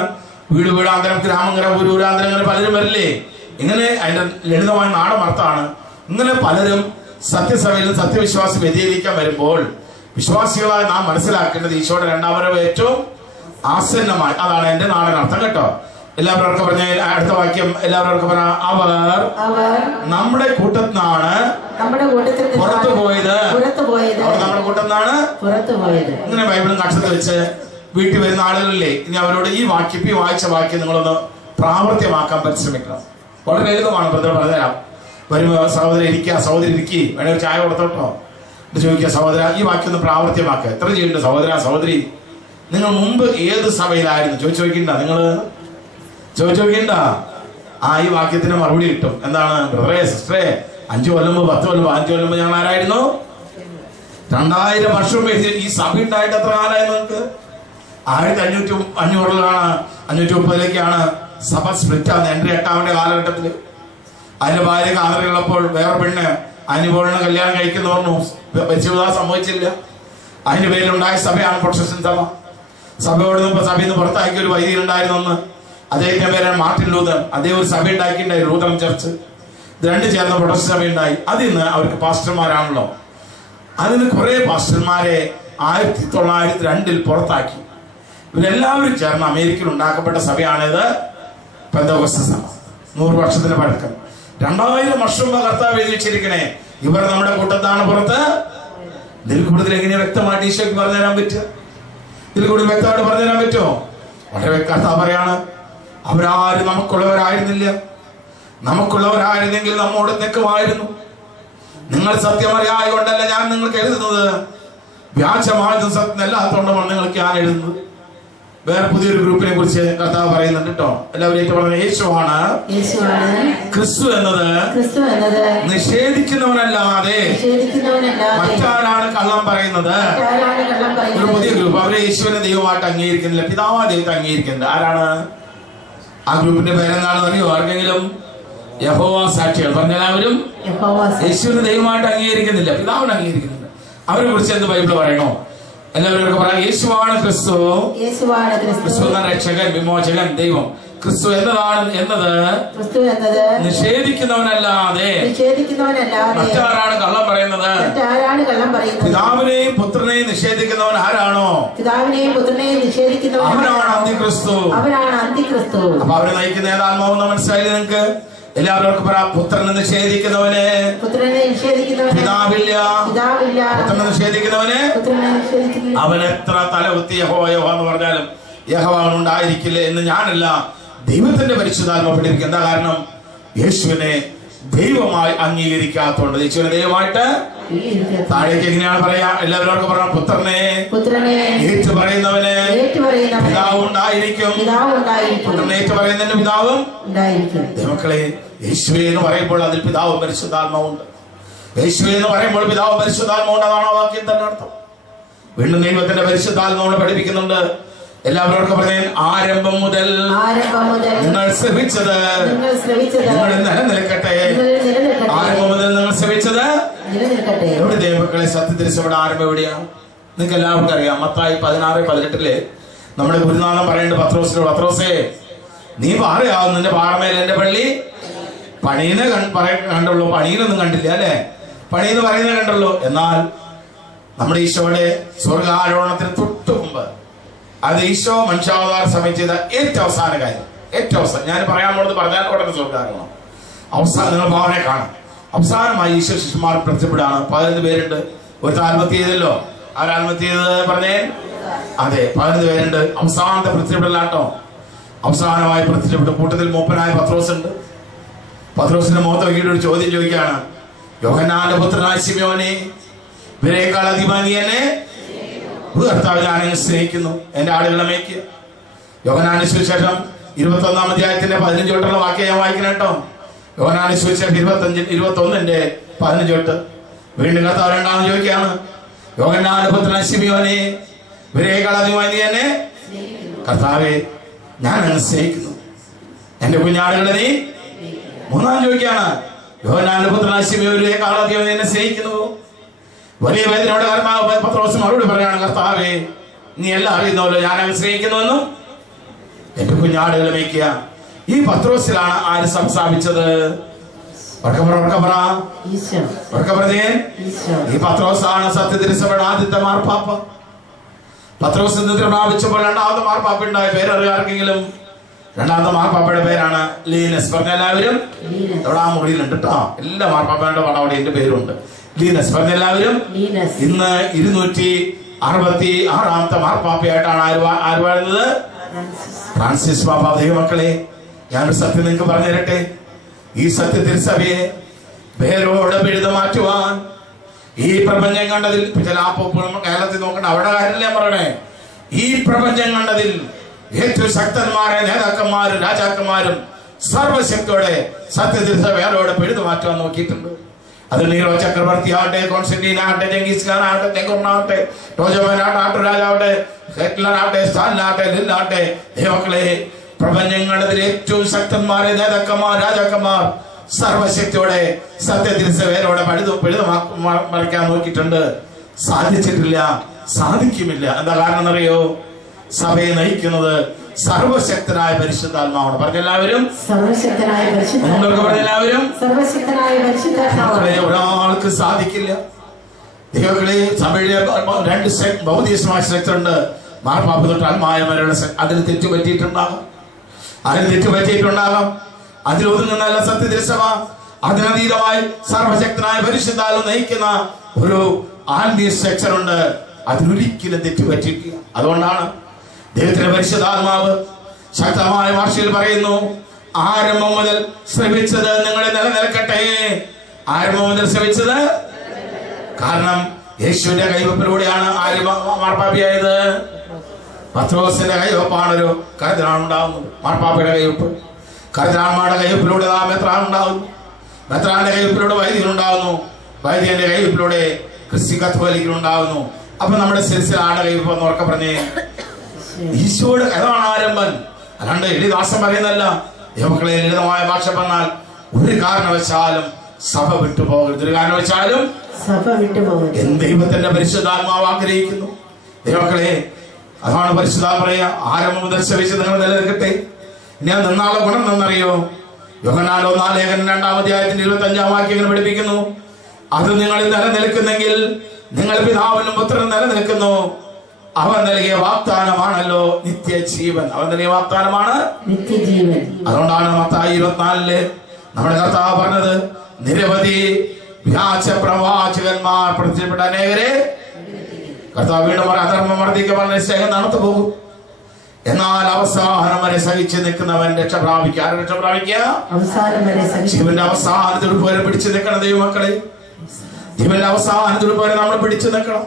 വീട് വീടാന്തരം ഗ്രാമൂരാന്തരം പലരും വരില്ലേ? ഇങ്ങനെ അതിന്റെ ലളിതമായ നാടൻ അർത്ഥമാണ്. ഇങ്ങനെ പലരും സത്യസഭയിലും സത്യവിശ്വാസം വ്യതിചലിക്കാൻ വരുമ്പോൾ വിശ്വാസികളായി നാം മനസ്സിലാക്കേണ്ടത് ഈശോയുടെ 2-ാം വരവ് ഏറ്റവും ആസന്നമായി. അതാണ് എന്റെ നാടൻ അർത്ഥം കേട്ടോ. എല്ലാവർക്കും പറഞ്ഞ അടുത്ത വാക്യം എല്ലാവർക്കും പറഞ്ഞ, അവർ നമ്മുടെ കൂട്ടത്തിനാണ് പുറത്തു പോയത്. അവർ നമ്മുടെ കൂട്ടത്തിനാണ് പുറത്തു പോയത്. ഇങ്ങനെ ബൈബിളും കക്ഷത്ത് വെച്ച് വീട്ടിൽ വരുന്ന ആളുകളില്ലേ, ഇനി അവരോട് ഈ വാക്യം, ഈ വായിച്ച വാക്യം നിങ്ങളൊന്ന് പ്രാവർത്തിയമാക്കാൻ പരിശ്രമിക്കണം. വളരെ ലളിതമാണ്. പറഞ്ഞുതരാം. വരുമ്പോ സഹോദരൻ ഇരിക്കുക, സഹോദരി ഇരിക്കി, വേണേ ഒരു ചായ കൊടുത്തോട്ടോ എന്ന് ചോദിക്കുക. സഹോദര, ഈ വാക്യം ഒന്ന് പ്രാവർത്തിയമാക്കുക. എത്ര ചെയ്യുന്നുണ്ട് സഹോദര സഹോദരി? നിങ്ങൾ മുമ്പ് ഏത് സഭയിലായിരുന്നു ചോദിക്കണ്ട, നിങ്ങള് ചോദിക്കണ്ട. ഈ വാക്യത്തിന് മറുപടി കിട്ടും. എന്താണ്? ബ്രദറെ, സിസ്റ്ററെ, 5 കൊല്ലം 10 കൊല്ലം 5 കൊല്ലം ഞങ്ങൾ ആരായിരുന്നു? 2000 വർഷം ഈ സഭ ഉണ്ടായിട്ട് എത്ര കാലമായി നിങ്ങൾക്ക്? 1500-ലാണ് 530-ലേക്കാണ് സഭ സ്പ്ലിറ്റ് ആകുന്നത്. എന്റെ 8-ാമത്തെ കാലഘട്ടത്തില് അതിന്റെ ഭാര്യ കാതലുള്ളപ്പോൾ വേറെ പെണ്ണ് അനുഭവം കല്യാണം കഴിക്കുന്നു പറഞ്ഞു. ജീവിതം സംഭവിച്ചില്ല. അതിന്റെ പേരിലുണ്ടായ സഭയാണ് പ്രൊട്ടസ്റ്റന്റ് സഭ. സഭയോട് സഭയിൽ നിന്ന് പുറത്താക്കിയ ഒരു വൈദികൻ ഉണ്ടായിരുന്നു. അദ്ദേഹത്തിന്റെ പേരാണ് മാർട്ടിൻ ലൂതർ. അദ്ദേഹം ഒരു സഭ ഉണ്ടാക്കിയിട്ടുണ്ടായി, ലൂതറൻ ചർച്ച്. ഇത് 2 ചേർന്ന പ്രൊട്ടസ്റ്റന്റ് സഭ ഉണ്ടായി. അതിന്ന് അവർക്ക് പാസ്റ്റർമാരാണല്ലോ. അതിന് കുറെ പാസ്റ്റർമാരെ 1902-ൽ പുറത്താക്കി. ഇവരെല്ലാവരും ചേർന്ന് അമേരിക്കയിൽ ഉണ്ടാക്കപ്പെട്ട സഭയാണിത്, പെന്തക്കോസ്ത് സഭ. 100 വർഷത്തിന് പഴക്കം. 2000 വർഷം കർത്താവ് എഴുതി വെച്ചിരിക്കണേ. ഇവർ നമ്മുടെ കൂട്ടത്താണ് പുറത്ത്. ഇതിൽ കൂടുതൽ എങ്ങനെ വ്യക്തമായിട്ട് ഈശോയ്ക്ക് പറഞ്ഞുതരാൻ പറ്റുക? ഇതിൽ കൂടുതൽ വ്യക്തമായിട്ട് പറഞ്ഞുതരാൻ പറ്റുമോ? വളരെ കർത്താവ് പറയാണ്, അവരാരും നമുക്കുള്ളവരായിരുന്നില്ല. നമുക്കുള്ളവരായിരുന്നെങ്കിൽ നമ്മോട് നിൽക്കുമായിരുന്നു. നിങ്ങൾ സത്യമറിയായ കൊണ്ടല്ല ഞാൻ നിങ്ങൾക്ക് എഴുതുന്നത്, വ്യാജമായതും സത്യം അല്ലാത്തതുകൊണ്ടാണ് നിങ്ങൾക്ക് ഞാൻ എഴുതുന്നത്. വേറെ പുതിയൊരു ഗ്രൂപ്പിനെ കുറിച്ച് കർത്താവ് പറയുന്നുണ്ട് കേട്ടോ. എല്ലാവരും പറഞ്ഞ യേശുവാണ് ക്രിസ്തു എന്നത് നിഷേധിക്കുന്നവനല്ലാതെ മറ്റാരാണ് കള്ളം പറയുന്നത്? ഒരു പുതിയ ഗ്രൂപ്പ്. അവര് യേശുവിനെ ദൈവമായിട്ട് അംഗീകരിക്കുന്നില്ല, പിതാവാ ദൈവത്തെ അംഗീകരിക്കുന്നുണ്ട്. ആരാണ് ആ ഗ്രൂപ്പിന്റെ പേരെന്താണെന്ന് അറിയോ ആർക്കെങ്കിലും? യഹോവ സാക്ഷികൾ. പറഞ്ഞെല്ലാവരും യേശുവിനെ ദൈവമായിട്ട് അംഗീകരിക്കുന്നില്ല, പിതാവിനെ അംഗീകരിക്കുന്നില്ല. അവരെ കുറിച്ച് എന്ത് ബൈബിള് പറയണോ? എല്ലാവരും പറയാം, യേശുവാണ് ക്രിസ്തു. ക്രിസ്തു എന്ന രക്ഷകൻ, വിമോചകൻ, ദൈവം. ക്രിസ്തു എന്നത് നിഷേധിക്കുന്നവനല്ലാതെ മറ്റാരാണ് കള്ളം പറയുന്നത്? പിതാവിനെയും പുത്രനെയും നിഷേധിക്കുന്നവൻ ആരാണോ അവനാണ് അന്തിക്രിസ്തു. അപ്പൊ അവരെ നയിക്കുന്ന ഏതാത്മാവെന്ന് മനസ്സിലായില്ലേ നിങ്ങൾക്ക്? എല്ലാവർക്കും പറയാം, പുത്രനെ നിഷേധിക്കുന്നവന് പിതാവില്ല, പുത്രനെ നിഷേധിക്കുന്നവന് അവൻ എത്ര തലകുത്തി യഹോവ എന്ന് പറഞ്ഞാലും യഹോവ ഉണ്ടായിരിക്കില്ല എന്ന് ഞാനല്ല, ദൈവത്തിന്റെ പരിശുദ്ധാത്മ പഠിപ്പിക്കും. എന്താ കാരണം? യേശുവിനെ ദൈവമായി അംഗീകരിക്കാത്തതുകൊണ്ട് യേശുവിനെ ദൈവമായിട്ട് താഴേക്ക് എങ്ങനെയാണ് പറയാ? എല്ലാവരോടും പറഞ്ഞ പുത്രനെ ഏറ്റു പറയുന്നവന് പിതാവ് ഉണ്ടായിരിക്കും, പുത്രനെ ഏറ്റു പറയുന്നതിന് പിതാവും. ദൈവമക്കളെ, യേശുവേ എന്ന് പറയുമ്പോൾ അതിൽ പിതാവും പരിശുദ്ധാത്മാവുണ്ട്. യേശുവേ എന്ന് പറയുമ്പോൾ പിതാവും പരിശുദ്ധാത്മാവുണ്ട്. അതാണ് ആ വാക്യം തന്നെ അർത്ഥം. വീണ്ടും ദൈവത്തിന്റെ പരിശുദ്ധാത്മാവോട് പഠിപ്പിക്കുന്നുണ്ട്. എല്ലാവരോടും പറഞ്ഞ ആരംഭം മുതൽ നിങ്ങൾ ശ്രമിച്ചത് നിങ്ങൾ നിലനിൽക്കട്ടെ. ആരംഭം മുതൽ നിങ്ങൾ ശ്രമിച്ചത് എവിടെ? ദൈവമക്കളെ, സത്യത്തിരിച്ചവിടെ ആരംഭം എവിടെയാണ്? നിങ്ങൾക്ക് എല്ലാവർക്കും അറിയാം. മത്തായി 16:18 നമ്മുടെ ഗുരുനാഥൻ പറയുന്നുണ്ട് പത്രോസിനോട്, പത്രോസേ, നീ പാറയാവും, നിന്റെ പാറമേൽ എന്റെ പള്ളി പണിയെന്ന് കണ്ടുള്ളൂ. പണിയിലൊന്നും കണ്ടില്ല അല്ലെ? പണിയെന്ന് പറയുന്നത് കണ്ടുള്ളൂ. എന്നാൽ നമ്മുടെ ഈശോയുടെ സ്വർഗാരോഹണത്തിന് തൊട്ട് മുമ്പ്, അത് ഈശോ മനുഷ്യാവതാര സമയം ചെയ്ത ഏറ്റവും അവസാന കാര്യം, ഏറ്റവും അവസാനം ഞാൻ പറയാൻ പോകുന്നത് പറഞ്ഞാൽ ഉടനെ സ്വർഗാരോഹണം. അവസാനം നിങ്ങൾ ഭാവനെ കാണാം. അവസാനമായി ഈശോ ശിഷ്യന്മാർ പ്രത്യക്ഷപ്പെടാണ്. 11 പേരുണ്ട്. ഒരു ആത്മഹത്യ ചെയ്തല്ലോ. ആത്മഹത്യ ചെയ്തത് പറഞ്ഞേ? അതെ, 11 പേരുണ്ട്. അവസാനത്തെ പ്രത്യക്ഷപ്പെടലാട്ടോ. അവസാനമായി പ്രത്യക്ഷപ്പെട്ട കൂട്ടത്തിൽ മൂപ്പനായ പത്രോസ് ഉണ്ട്. പത്രോസിന്റെ മുഖത്ത് നോക്കിയിട്ട് ഒരു ചോദ്യം ചോദിക്കുകയാണ്. യോഹന്നാന്റെ പുത്രനായ ശിമോനെ, ഇവരെക്കാൾ അധികം നീ എന്നെ? കർത്താവ്, ഞാനെന്നെ സ്നേഹിക്കുന്നു, എന്റെ ആടുകളെ മേയ്ക്കുക. യോഹന്നാന്റെ സുവിശേഷം 21-ാം അധ്യായത്തിന്റെ 15 തൊട്ടുള്ള വാക്യം ഞാൻ വായിക്കണം കേട്ടോ. യോഹന്നാന്റെ സുവിശേഷം 21-ന്റെ 15. വീണ്ടും കർത്താവ് രണ്ടാമത് ചോദിക്കുകയാണ്. യോഹന്നാന്റെ പുത്രനായ ശിമോനെ, ഇവരെക്കാൾ അധികം നീ എന്നെ? കർത്താവേ, ഞാൻ എന്നെ സ്നേഹിക്കുന്നു, എന്റെ കുഞ്ഞാടുകളെ നീ? മൂന്നാം ചോദിക്കുകയാണ്. യോഹന്നാന്റെ പുത്രനായ ശിമോനെ, ഇവരെക്കാൾ അധികം എന്നെ സ്നേഹിക്കുന്നു. വലിയ വേദനയോടെ പത്രോസ് മറുപടി പറയാണ്. കർത്താവേ, നീ എല്ലാം അറിയുന്നല്ലോ, ഞാൻ അങ്ങ് സ്നേഹിക്കുന്നുവെന്നും എന്റെ കുഞ്ഞാടുകളെ മേയ്ക്കുക. ഈ പത്രോസിലാണ് ആര് സംസ്ഥാപിച്ചത്? ഈ പത്രോസാണ് സത്യത്തിരിസഭയുടെ ആദ്യത്തെ മാർപ്പാപ്പ. പത്രോസ് നിദ്ര പ്രാപിച്ചപ്പോൾ രണ്ടാമത്തെ മാർപ്പാപ്പ ഉണ്ടായ പേരറിയാർക്കെങ്കിലും? രണ്ടാമത്തെ മാർപ്പാപ്പയുടെ പേരാണ് ലീനസ്. പറഞ്ഞ എല്ലാവരും അവിടെ ആ മുറിയിലുണ്ട് കേട്ടോ. എല്ലാ മാർപ്പാപ്പയുടെ പടം അവിടെ എന്റെ പേരുണ്ട്. ലീനസ്. പറഞ്ഞ എല്ലാവരും. ഇന്ന് 266-ാമത്തെ മാർപ്പാപ്പയായിട്ടാണ് ആര് വാഴുന്നത്? ഫ്രാൻസിസ് പാപ്പ. ദൈവമക്കളെ, ഞാനൊരു സത്യം നിങ്ങൾക്ക് പറഞ്ഞു തരട്ടെ. ഈ സത്യ തിരുസഭയെ വേരോടെ പിഴുതു മാറ്റുവാൻ ഈ പ്രപഞ്ചം കണ്ടതിൽ, ചില കേരളത്തിൽ നോക്കണ്ട, അവിടെ കാര്യമില്ല പറയണേ. ഈ പ്രപഞ്ചം കണ്ടതിൽ ഏറ്റവും ശക്തന്മാരെ നേതാക്കന്മാരും രാജാക്കന്മാരും സർവശക്തിയോടെ സത്യ തിരുസഭ വേരോടെ പിഴുതു മാറ്റുവാൻ നോക്കിയിട്ടുണ്ട്. അത് നീറോ ചക്രവർത്തി ആവട്ടെ, കോൺസ്റ്റന്റീൻ ആവട്ടെ, ജംഗീസ് ഖാൻ ആവട്ടെ, തെങ്കുറിനാവട്ടെ, ടോജോമനാവട്ടെ, ആട്ടൂരാജാവട്ടെ, ഹിറ്റ്ലറാവട്ടെ, സ്റ്റാലിനാവട്ടെ, ലില്ലാവട്ടെ. ദൈവമക്കളെ, പ്രപഞ്ചങ്ങളിൽ ഏറ്റവും ശക്തന്മാരെ നേതാക്കന്മാർ രാജാക്കന്മാർ സർവശക്തിയോടെ സത്യത്തിരിസഭയോടെ പിഴുതു മറിക്കാൻ നോക്കിയിട്ടുണ്ട്. സാധിച്ചിട്ടില്ല, സാധിക്കുമില്ല. എന്താ കാരണം എന്നറിയോ? സഭയെ നയിക്കുന്നത് സർവശക്തനായ പരിശുദ്ധാത്മാവാണ്. പറഞ്ഞെല്ലാവരും ഒരാൾക്ക് സാധിക്കില്ല. ദൈവങ്ങളെ, സഭയിലെ 2 ഭൗതികമായ ശക്തിയുണ്ട്. മാർപ്പാപ്പ തൊട്ട് ആത്മായമാരുടെ അതിന് തെറ്റുപറ്റിയിട്ടുണ്ടാകാം, അതിലൊതുങ്ങുന്നല്ല സത്യതിരുസഭ. അതിനതീതമായി സർവശക്തനായ പരിശുദ്ധാത്മാവ് നയിക്കുന്ന ഒരു ആത്മീയ സെക്ഷനുണ്ട്. അതിനൊരിക്കലും തെറ്റുപറ്റിയിട്ടില്ല. അതുകൊണ്ടാണ് ദൈവത്തിന്റെ പരിശുദ്ധാത്മാവ് ശക്തമായ ഭാഷയിൽ പറയുന്നു, ആരംഭം മുതൽ ശ്രമിച്ചത് നിങ്ങളെ നിലനിൽക്കട്ടെ. ആരംഭം മുതൽ ശ്രമിച്ചത്. കാരണം യേശുവിന്റെ കൈവപ്പിലൂടെയാണ് ആര് മാർപ്പാപ്പയായത്? പത്രോസിന്റെ കൈവപ്പാണ് ഒരു കർദിനാൾ ഉണ്ടാകുന്നത്. മാർപ്പാപ്പയുടെ കൈവപ്പ്. കർദിനാൾമാരുടെ കൈവപ്പിലൂടെ മെത്രാൻ ഉണ്ടാകുന്നു. മെത്രാന്റെ കൈവപ്പിലൂടെ വൈദികൻ ഉണ്ടാകുന്നു. വൈദികന്റെ കൈവപ്പിലൂടെ ക്രിസ്ത്യൻ കത്തോലിക്കനുണ്ടാകുന്നു. അപ്പൊ നമ്മുടെ സിൽസിലാണ് കൈവപ്പ് എന്ന് ഉറക്കെ പറഞ്ഞേ. ഈശോയുടെ അതാണ് ആരംഭം. അല്ലാണ്ട് എളിദാസം പറയുന്നല്ല. ദൈവമക്കളെ, ലളിതമായ ഭാഷ പറഞ്ഞാൽ ഒരു കാരണവശാലും സഭ വിട്ടുപോകരുത്. ഒരു കാരണവശാലും സഭ വിട്ടുപോകരുത്. ദൈവത്തിന്റെ പരിശുദ്ധാത്മാവ് ആഗ്രഹിക്കുന്നു. ദൈവമക്കളെ, അതാണ് പരിശുദ്ധാത്മ പറയാ, ആരംഭം മുതൽ ശ്രമിച്ച് നിങ്ങൾ നിലനിൽക്കട്ടെ. ഞാൻ നിന്നാളെ ഗുണം എന്നറിയോ? യോഹന്നാൻ 1-ാം ലേഖനം 2-ാം അധ്യായത്തിന്റെ 25-ാം വാക്യം പഠിപ്പിക്കുന്നു. അത് നിങ്ങളിൽ നിലനിൽക്കുന്നെങ്കിൽ നിങ്ങൾ പിതാവിനും പുത്രനും നിലനിൽക്കുന്നു. അവൻ നൽകിയ വാഗ്ദാനമാണല്ലോ നിത്യജീവൻ. അവൻ നൽകിയ വാഗ്ദാനമാണ് നിത്യജീവൻ. അതുകൊണ്ടാണ് മത്തായി 24 നമ്മുടെ കർത്താവ് പറഞ്ഞത്, നിരവധി വ്യാജ പ്രവാചകന്മാർ പ്രത്യക്ഷപ്പെട്ട അനേകരെ കർത്താവ് വീണ്ടും അധർമ്മം വർദ്ധിക്കാൻ സ്നേഹം നടത്തു പോകും. എന്നാൽ അവസാനം വരെ സഹിച്ചു നിൽക്കുന്നവൻ രക്ഷ പ്രാപിക്കുക. രക്ഷ പ്രാപിക്കുക ജീവന്റെ അവസാനത്തിൽ പോലെ പിടിച്ചു നിൽക്കണം ദൈവമക്കളെ. ജീവന്റെ അവസാനത്തിൽ പോലെ നമ്മൾ പിടിച്ചു നിൽക്കണം.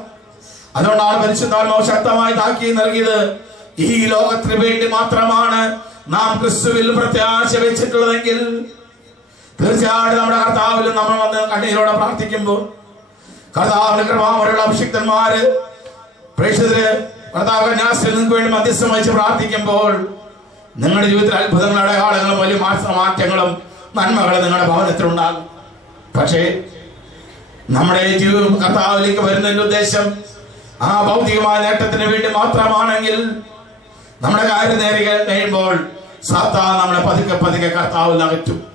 അതുകൊണ്ടാണ് പരിശുദ്ധാത്മാവ് ശക്തമായി താക്കീത് നൽകിയത്. ഈ ലോകത്തിന് വേണ്ടി മാത്രമാണ് നാം ക്രിസ്തുവിൽ പ്രത്യാശ വെച്ചിട്ടുള്ളതെങ്കിൽ തീർച്ചയായിട്ടും നമ്മുടെ കർത്താവിലും നമ്മൾ വന്ന് കണ്ണീരോടെ പ്രാർത്ഥിക്കുമ്പോൾ കർത്താവിന്റെ കൃപാവരുള്ള അഭിഷിക്തന്മാര് പ്രേക്ഷിതര് കർത്താവ് കന്യാസ്ത്രീ നിങ്ങൾക്ക് വേണ്ടി മധ്യസ്ഥം വഹിച്ച് പ്രാർത്ഥിക്കുമ്പോൾ നിങ്ങളുടെ ജീവിതത്തിൽ അത്ഭുതങ്ങളും അടയാളങ്ങളും വലിയ മാറ്റങ്ങളും നന്മകളും നിങ്ങളുടെ ഭവനത്തിലുണ്ടാകും. പക്ഷേ നമ്മുടെ ജീവിതം കർത്താവിലേക്ക് വരുന്നതിന്റെ ഉദ്ദേശം ആ ഭൗതികമായ നേട്ടത്തിന് വേണ്ടി മാത്രമാണെങ്കിൽ നമ്മുടെ കാര്യം നേരെ കഴിയുമ്പോൾ സാത്താൻ നമ്മളെ പതുക്കെ പതുക്കെ കർത്താവിൽ അകറ്റും.